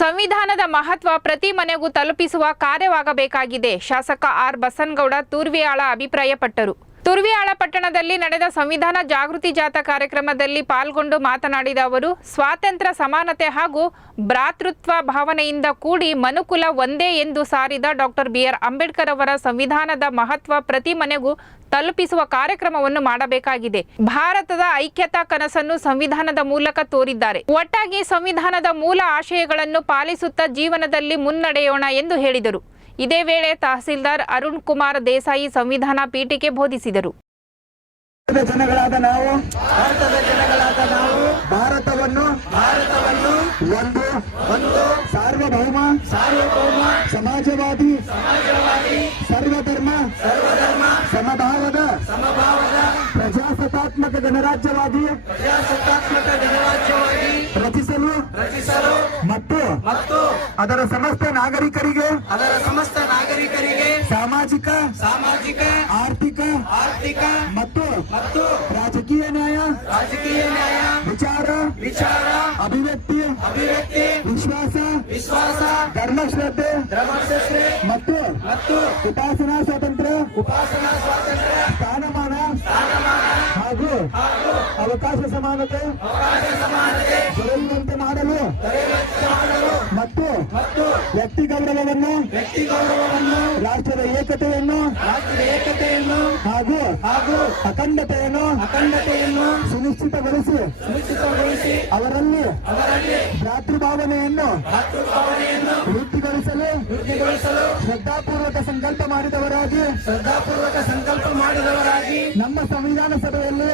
ಸಂವಿಧಾನದ ಮಹತ್ವ ಪ್ರತಿ ಮನೆಗೂ ತಲುಪಿಸುವ ಕಾರ್ಯವಾಗಬೇಕಾಗಿದೆ. ಶಾಸಕ ಆರ್ ಬಸನಗೌಡ ತುರ್ವಿಯಾಳ ಅಭಿಪ್ರಾಯಪಟ್ಟರು. ತುರ್ವಿಯಾಳ ಪಟ್ಟಣದಲ್ಲಿ ನಡೆದ ಸಂವಿಧಾನ ಜಾಗೃತಿ ಜಾಥಾ ಕಾರ್ಯಕ್ರಮದಲ್ಲಿ ಪಾಲ್ಗೊಂಡು ಮಾತನಾಡಿದ ಅವರು, ಸ್ವಾತಂತ್ರ್ಯ, ಸಮಾನತೆ ಹಾಗೂ ಭ್ರಾತೃತ್ವ ಭಾವನೆಯಿಂದ ಕೂಡಿ ಮನುಕುಲ ಒಂದೇ ಎಂದು ಸಾರಿದ ಡಾಕ್ಟರ್ ಬಿ.ಆರ್. ಅಂಬೇಡ್ಕರ್ ಅವರ ಸಂವಿಧಾನದ ಮಹತ್ವ ಪ್ರತಿ ಮನೆಗೂ ತಲುಪಿಸುವ ಕಾರ್ಯಕ್ರಮವನ್ನು ಮಾಡಬೇಕಾಗಿದೆ. ಭಾರತದ ಐಕ್ಯತಾ ಕನಸನ್ನು ಸಂವಿಧಾನದ ಮೂಲಕ ತೋರಿದ್ದಾರೆ. ಒಟ್ಟಾಗಿ ಸಂವಿಧಾನದ ಮೂಲ ಆಶಯಗಳನ್ನು ಪಾಲಿಸುತ್ತಾ ಜೀವನದಲ್ಲಿ ಮುನ್ನಡೆಯೋಣ ಎಂದು ಹೇಳಿದರು. ಇದೇ ವೇಳೆ ತಹಸೀಲ್ದಾರ್ ಅರುಣ್ ಕುಮಾರ್ ದೇಸಾಯಿ ಸಂವಿಧಾನ ಪೀಠಿಕೆ ಬೋಧಿಸಿದರು. ಜನಗಳಾದ ನಾವು ಭಾರತವನ್ನು ಒಂದು ಸಾರ್ವಭೌಮ ಸಮಾಜವಾದಿ ಸರ್ವಧರ್ಮ ಸಮಭಾವದ ಪ್ರಜಾಸತ್ತಾತ್ಮಕ ಗಣರಾಜ್ಯವಾಗಿ ರಚಿಸಲು ಮತ್ತು ಅದರ ಸಮಸ್ತ ನಾಗರಿಕರಿಗೆ ಸಾಮಾಜಿಕ ಆರ್ಥಿಕ ಮತ್ತು ರಾಜಕೀಯ ನ್ಯಾಯ ವಿಚಾರ ಅಭಿವ್ಯಕ್ತಿ ವಿಶ್ವಾಸ ಧರ್ಮಶ್ರದ್ಧೆ ಮತ್ತು ಉಪಾಸನಾ ಸ್ವಾತಂತ್ರ್ಯ ಸ್ಥಾನಮಾನ ಹಾಗೂ ಅವಕಾಶ ಸಮಾನತೆ ದೊರೆಯುವಂತೆ ಮಾಡಲು ಮತ್ತು ವ್ಯಕ್ತಿ ಗೌರವವನ್ನು ರಾಷ್ಟ್ರದ ಏಕತೆಯನ್ನು ಹಾಗೂ ಅಖಂಡತೆಯನ್ನು ಸುನಿಶ್ಚಿತಗೊಳಿಸಿ ಅವರಲ್ಲಿ ಭ್ರಾತೃಭಾವನೆಯನ್ನು ವೃದ್ಧಿಗೊಳಿಸಲು ಶ್ರದ್ಧಾಪೂರ್ವಕ ಸಂಕಲ್ಪ ಮಾಡಿದವರಾಗಿ ನಮ್ಮ ಸಂವಿಧಾನ ಸಭೆಯಲ್ಲಿ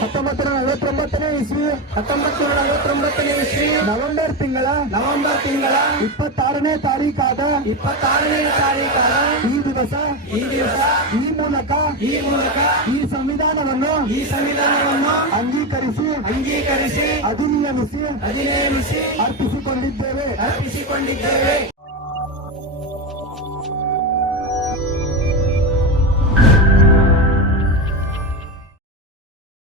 1949ನೇ ಇಸ್ವಿ ನವೆಂಬರ್ ತಿಂಗಳ 26ನೇ ತಾರೀಕಾದ ಈ ದಿವಸ ಈ ಮೂಲಕ ಈ ಸಂವಿಧಾನವನ್ನು ಅಂಗೀಕರಿಸಿ ಅಧಿನಿಯಮಿಸಿ ಅರ್ಪಿಸಿಕೊಂಡಿದ್ದೇವೆ.